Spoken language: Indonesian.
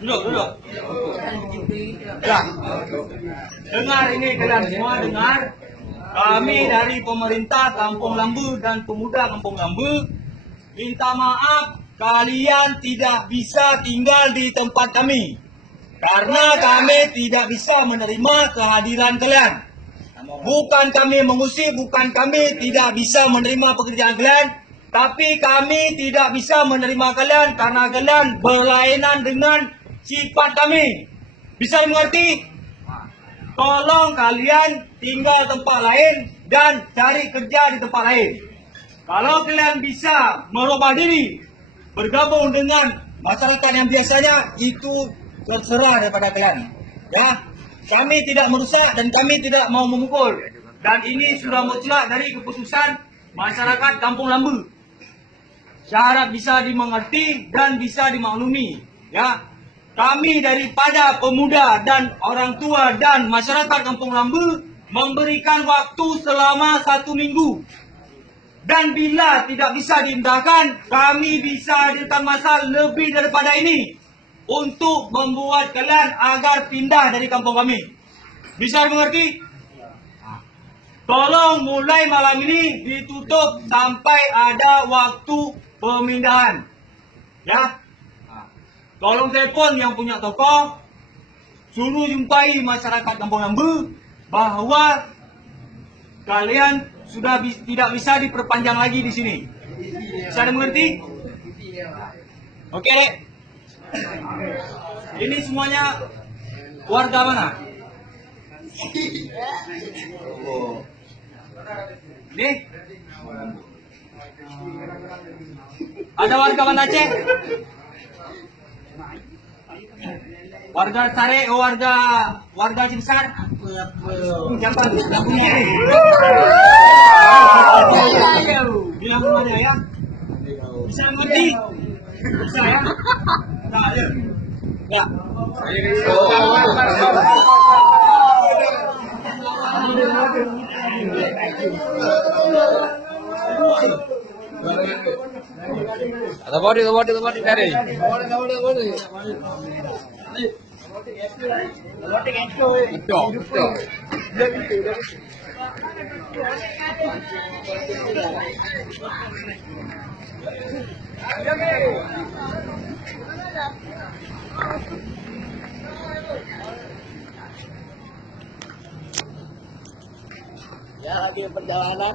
Duduk, duduk. Ya. Dengar ini kalian semua dengar. Kami dari pemerintah Kampung Lambu dan pemuda Kampung Lambu minta maaf, kalian tidak bisa tinggal di tempat kami karena kami tidak bisa menerima kehadiran kalian. Bukan kami mengusir, bukan kami tidak bisa menerima pekerjaan kalian, tapi kami tidak bisa menerima kalian karena kalian berlainan dengan sifat kami. Bisa mengerti? Tolong kalian tinggal tempat lain dan cari kerja di tempat lain. Kalau kalian bisa merubah diri, bergabung dengan masyarakat yang biasanya, itu terserah daripada kalian. Ya, kami tidak merusak dan kami tidak mau memukul. Dan ini sudah mutlak dari keputusan masyarakat Kampung Lambu. Syarat bisa dimengerti dan bisa dimaklumi. Ya. Kami daripada pemuda dan orang tua dan masyarakat Kampung Lambu memberikan waktu selama 1 minggu. Dan bila tidak bisa diindahkan, kami bisa hadirkan masa lebih daripada ini untuk membuat kalian agar pindah dari kampung kami. Bisa dimengerti? Tolong mulai malam ini ditutup sampai ada waktu pemindahan. Ya. Tolong telepon yang punya toko, suruh jumpai masyarakat Kampung Lambu bahwa kalian sudah tidak bisa diperpanjang lagi di sini. Bisa dimengerti? Oke. Ini semuanya warga mana? Nih. Ada warga mana, Aceh? Warga Sare, warga Cinsar. Siapa? Tidak punya. Bilang mana ya? Bisa mengerti? Bisa ya? Nah, ayo. Ya. Body dari. Ya, lagi perjalanan.